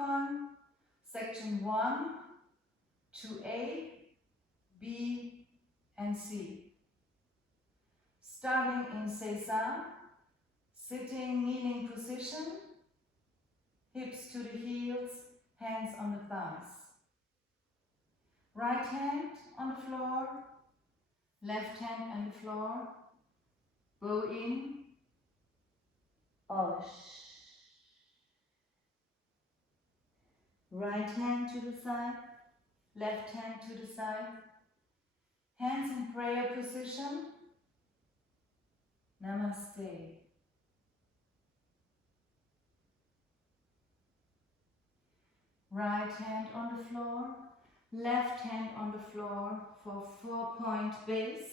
Budokon, section 1 to A, B and C. Starting in Seisan, sitting kneeling position, hips to the heels, hands on the thighs. Right hand on the floor, left hand on the floor, bow in, Osh. Right hand to the side, left hand to the side, hands in prayer position, Namaste. Right hand on the floor, left hand on the floor for 4-point base.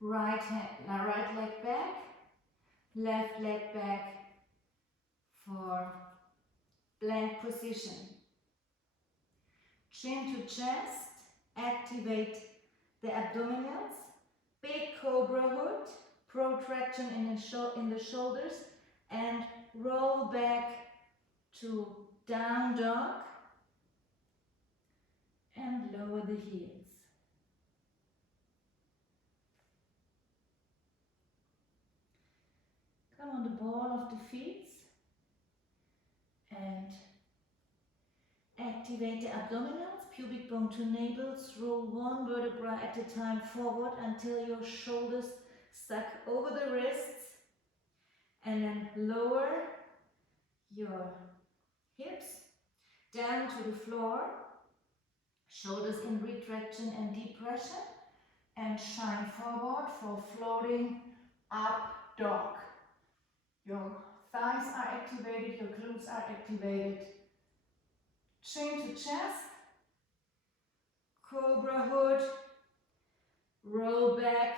Right leg back, left leg back for plank position. Chin to chest, activate the abdominals, big cobra hood, protraction in the shoulders, and roll back to down dog and lower the heels. Come on the ball of the feet and activate the abdominals, pubic bone to navels, roll one vertebra at a time forward until your shoulders stuck over the wrists, and then lower your hips down to the floor, shoulders in retraction and depression, and shine forward for floating up dog. Your thighs are activated, your glutes are activated. Chin to chest, cobra hood, roll back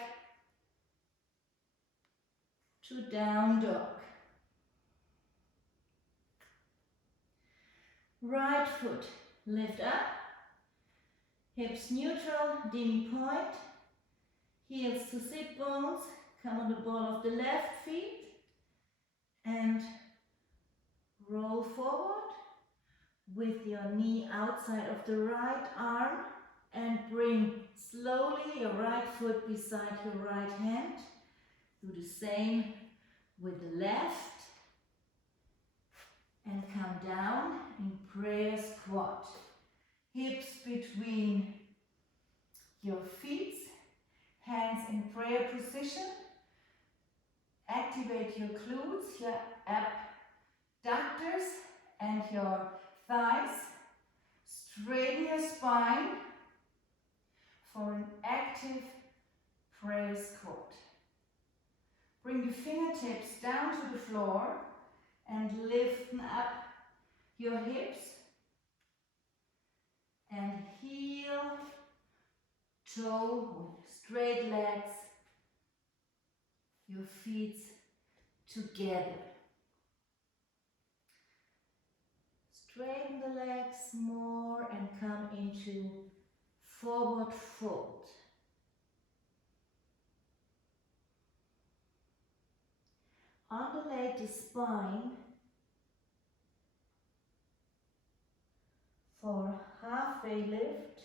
to down dog. Right foot, lift up, hips neutral, demi point, heels to sit bones, come on the ball of the left feet and roll forward with your knee outside of the right arm and bring slowly your right foot beside your right hand. Do the same with the left and come down in prayer squat. Hips between your feet, hands in prayer position. Activate your glutes, your abductors and your thighs. Straighten your spine for an active prayer squat. Bring the fingertips down to the floor and lift up your hips and heel, toe with straight legs, your feet together. Straighten the legs more and come into forward fold. Undulate the spine for halfway lift.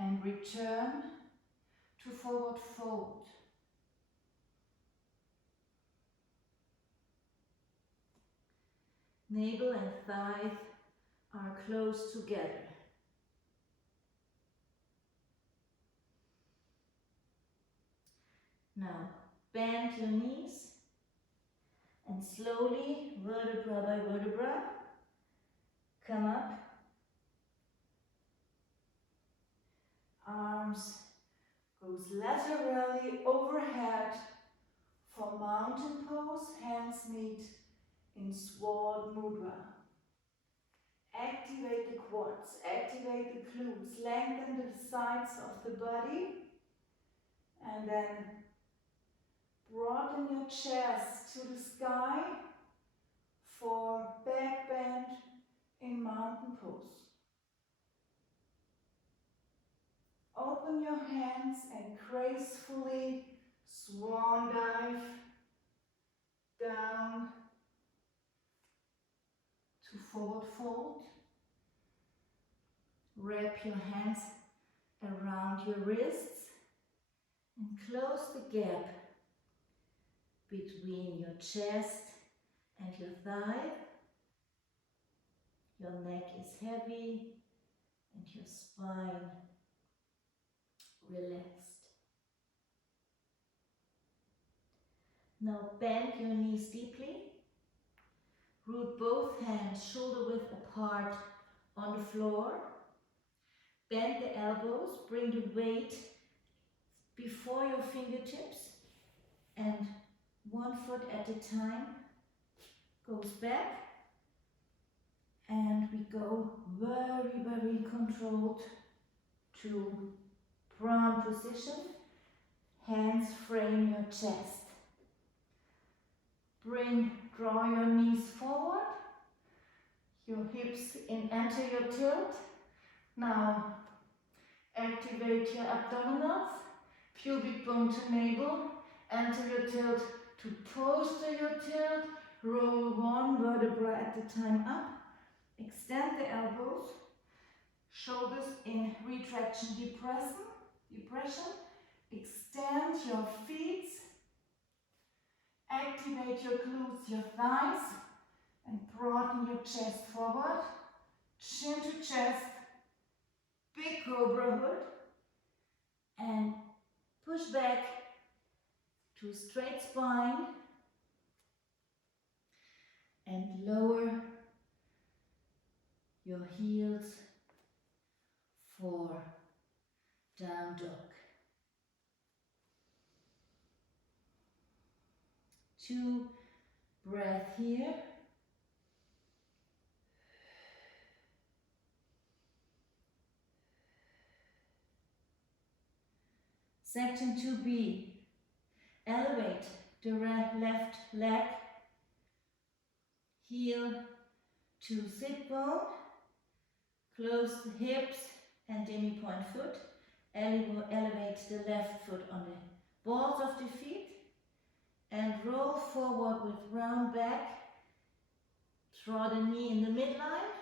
And return to forward fold. Navel and thigh are close together. Now bend your knees and slowly, vertebra by vertebra, come up. Arms goes laterally overhead for mountain pose, hands meet in Sword Mudra. Activate the quads, activate the glutes, lengthen the sides of the body, and then broaden your chest to the sky for back bend in mountain pose. Open your hands and gracefully swan dive forward fold. Wrap your hands around your wrists and close the gap between your chest and your thigh. Your neck is heavy and your spine relaxed. Now bend your knees deeply. Root both hands shoulder width apart on the floor. Bend the elbows, bring the weight before your fingertips, and 1 foot at a time goes back. And we go very, very controlled to prawn position. Hands frame your chest. Draw your knees forward. Your hips enter your tilt. Now activate your abdominals, pubic bone to navel, enter your tilt to posterior your tilt. Roll 1 vertebra at a time up. Extend the elbows, shoulders in retraction, depression. Extend your feet. Activate your glutes, your thighs, and broaden your chest forward. Chin to chest, big cobra hood, and push back to straight spine, and lower your heels for down dog. 2 breath here. Section 2B. Elevate the left leg, heel to sit bone, close the hips and demi-point foot. Elevate the left foot on the balls of the feet and roll forward with round back. Draw the knee in the midline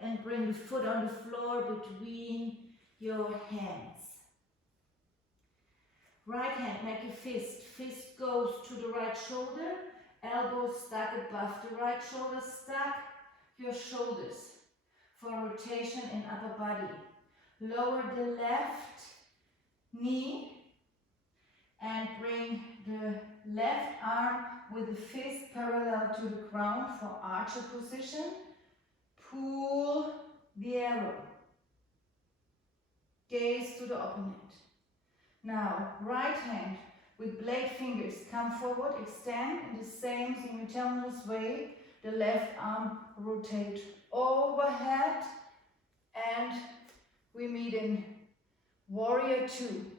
and bring the foot on the floor between your hands. Right hand, make a fist. Fist goes to the right shoulder. Elbows stuck above the right shoulder. Stack your shoulders for rotation in upper body. Lower the left knee and bring the left arm with the fist parallel to the ground for archer position. Pull the arrow. Gaze to the opponent. Now, right hand with blade fingers come forward, extend in the same simultaneous way. The left arm rotate overhead, and we meet in warrior 2.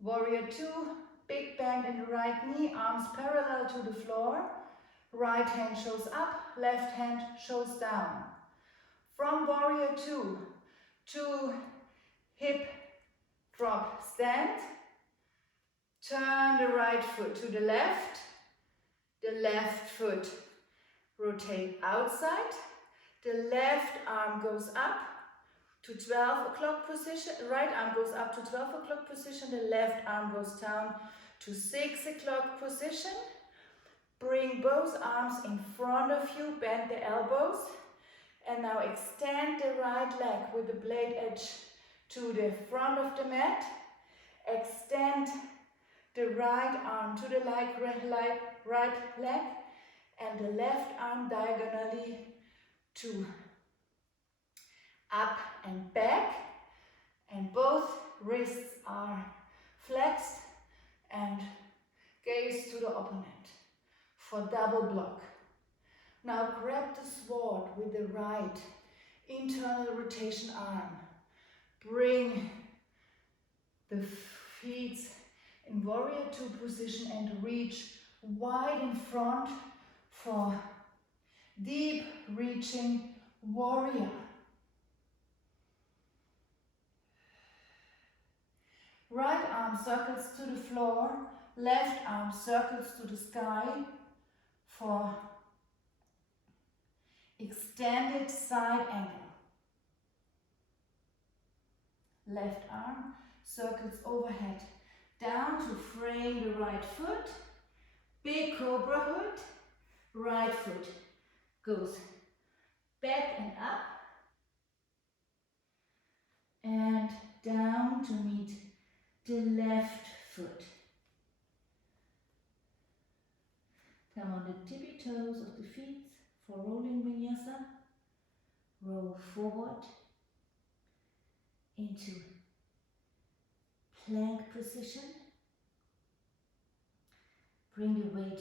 Warrior 2, big bend in the right knee, arms parallel to the floor. Right hand shows up, left hand shows down. From warrior 2 to hip drop stand. Turn the right foot to the left foot rotate outside. The left arm goes up to 12 o'clock position, right arm goes up to 12 o'clock position, the left arm goes down to 6 o'clock position. Bring both arms in front of you, bend the elbows, and now extend the right leg with the blade edge to the front of the mat. Extend the right arm to the right leg and the left arm diagonally to up and back, and both wrists are flexed, and gaze to the opponent for double block. Now grab the sword with the right internal rotation arm. Bring the feet in warrior 2 position and reach wide in front for deep reaching warrior. Right arm circles to the floor, left arm circles to the sky for extended side angle. Left arm circles overhead, down to frame the right foot, big cobra hood, right foot goes back and up, and down to meet the left foot. Come on the tippy toes of the feet for rolling vinyasa. Roll forward into plank position. Bring the weight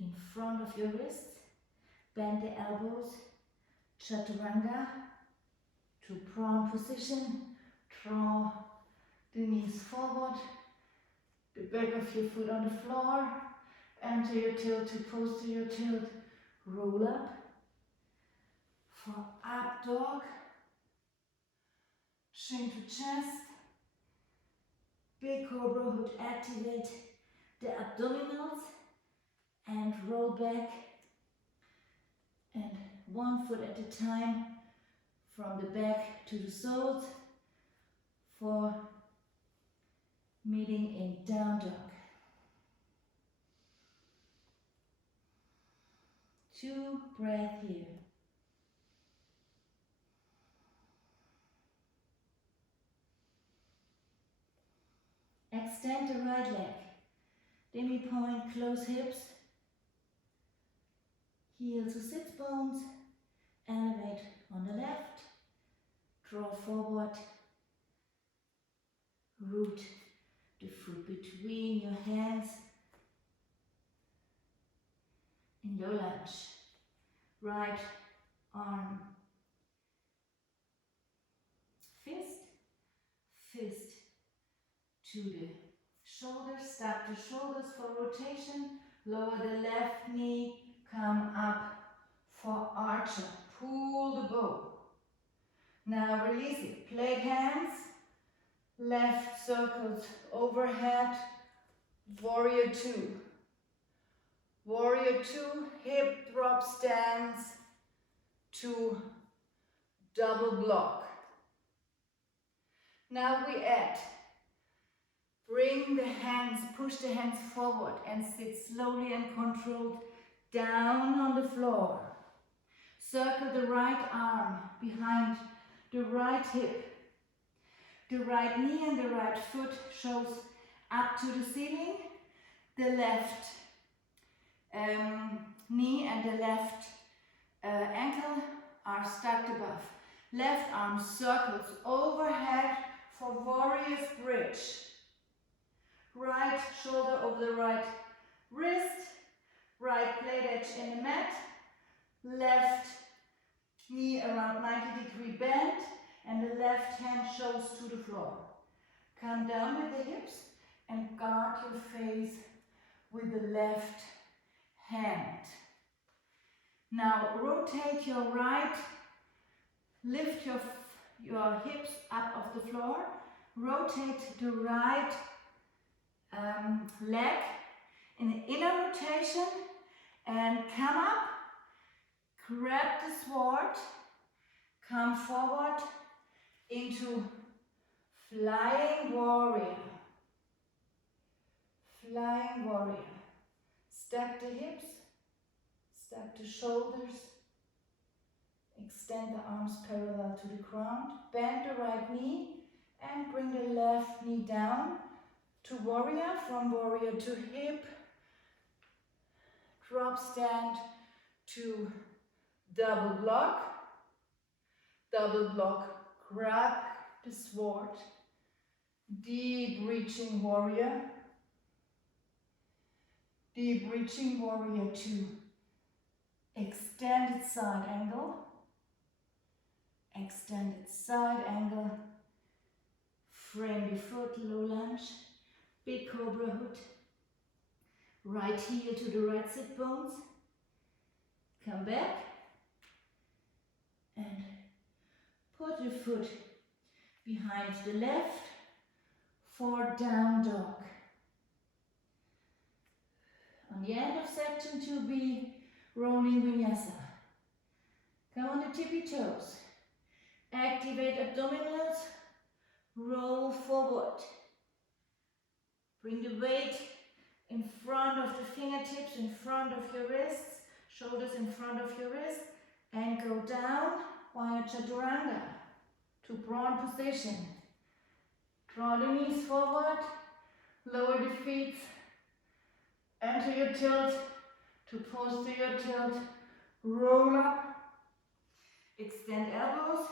in front of your wrists. Bend the elbows. Chaturanga to prawn position. Draw the knees forward. The back of your foot on the floor. Enter your tilt to posterior tilt. Roll up for up dog. Shrink to chest. Big cobra hood, activate the abdominals and roll back. And one foot at a time from the back to the soles for meeting in down dog. 2 breaths here. Extend the right leg. Demi point, close hips. Heel to sits bones. Elevate on the left. Draw forward. Root the foot between your hands. In low lunge. Right arm. Fist. Fist to the shoulders, stack the shoulders for rotation, lower the left knee, come up for archer, pull the bow. Now release it, plate hands, left circles overhead, warrior 2. Warrior 2, hip drop stance to double block. Now we add. Bring the hands, push the hands forward and sit slowly and controlled down on the floor. Circle the right arm behind the right hip. The right knee and the right foot shows up to the ceiling. The left knee and the left ankle are stacked above. Left arm circles overhead for warrior's bridge. Right shoulder over the right wrist, right blade edge in the mat, left knee around 90-degree bend, and the left hand shows to the floor. Come down with the hips and guard your face with the left hand. Now rotate your right, lift your hips up off the floor, rotate the right leg in an inner rotation and come up, grab the sword, come forward into flying warrior. Flying warrior. Stack the hips, stack the shoulders, extend the arms parallel to the ground, bend the right knee and bring the left knee down to warrior, from warrior to hip, drop stand to double block, grab the sword, deep reaching warrior to extended side angle, frame the foot, low lunge, big cobra hood, right heel to the right sit bones, come back and put your foot behind the left for down dog. On the end of section 2B, rolling vinyasa. Come on the tippy toes. Activate abdominals. Roll forward. Bring the weight in front of the fingertips, in front of your wrists, shoulders in front of your wrists, and go down via chaturanga to prawn position. Draw the knees forward, lower the feet, enter your tilt, to pose to your tilt, roll up, extend elbows,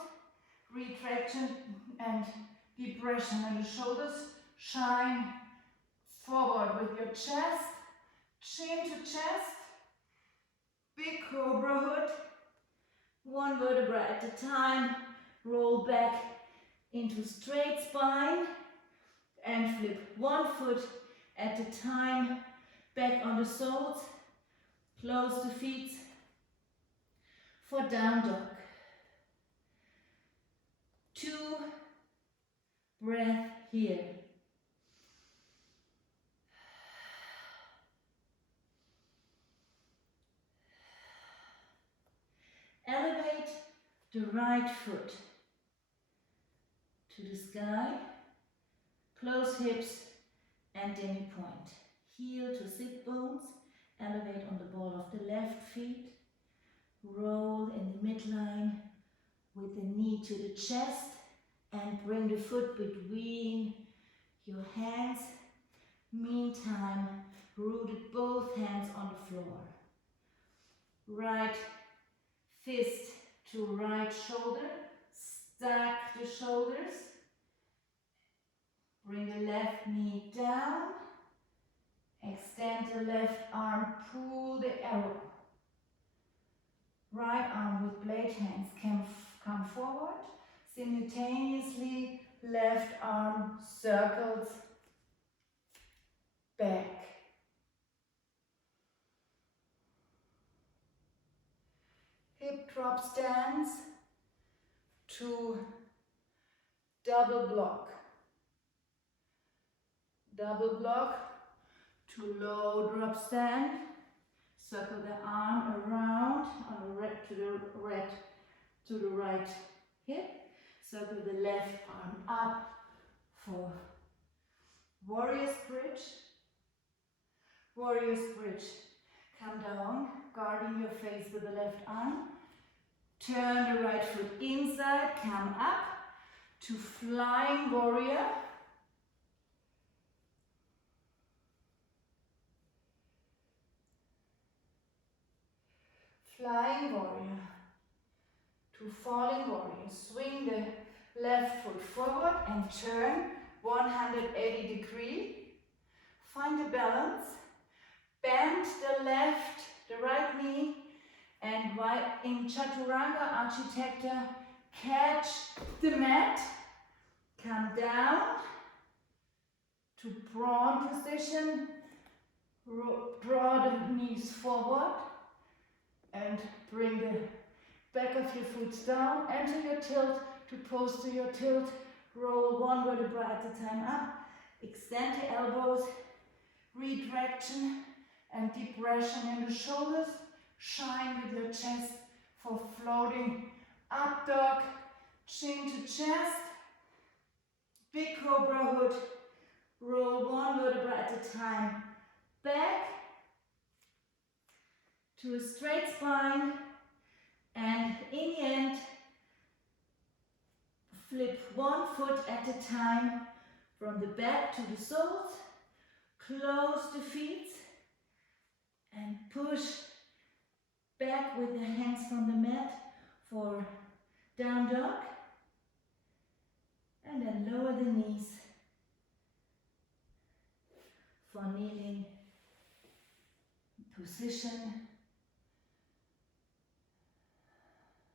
retraction and depression in the shoulders, shine forward with your chest, chin to chest, big cobra hood, one vertebra at a time, roll back into straight spine and flip one foot at a time, back on the soles, close the feet for down dog. 2 breath here. Elevate the right foot to the sky, close hips and demi point. Heel to sit bones, elevate on the ball of the left feet, roll in the midline with the knee to the chest and bring the foot between your hands. Meantime, rooted both hands on the floor. Right fist to right shoulder, stack the shoulders, bring the left knee down, extend the left arm, pull the arrow. Right arm with blade hands can come forward, simultaneously left arm circles back. Hip drop stance to double block. Double block to low drop stand. Circle the arm around on the to the right hip. Circle the left arm up for warrior's bridge. Warrior's bridge. Come down, guarding your face with the left arm. Turn the right foot inside, come up to flying warrior. Flying warrior to falling warrior. Swing the left foot forward and turn 180 degrees. Find the balance. Bend the right knee, and while in Chaturanga Architecta, catch the mat. Come down to prawn position. Draw the knees forward. And bring the back of your foot down, enter your tilt to pose to your tilt, roll one vertebra at a time up, extend the elbows, retraction and depression in the shoulders, shine with your chest for floating up dog, chin to chest, big cobra hood, roll one vertebra at a time, back, to a straight spine, and in the end, flip one foot at a time from the back to the soles, close the feet, and push back with the hands from the mat for down dog, and then lower the knees for kneeling position.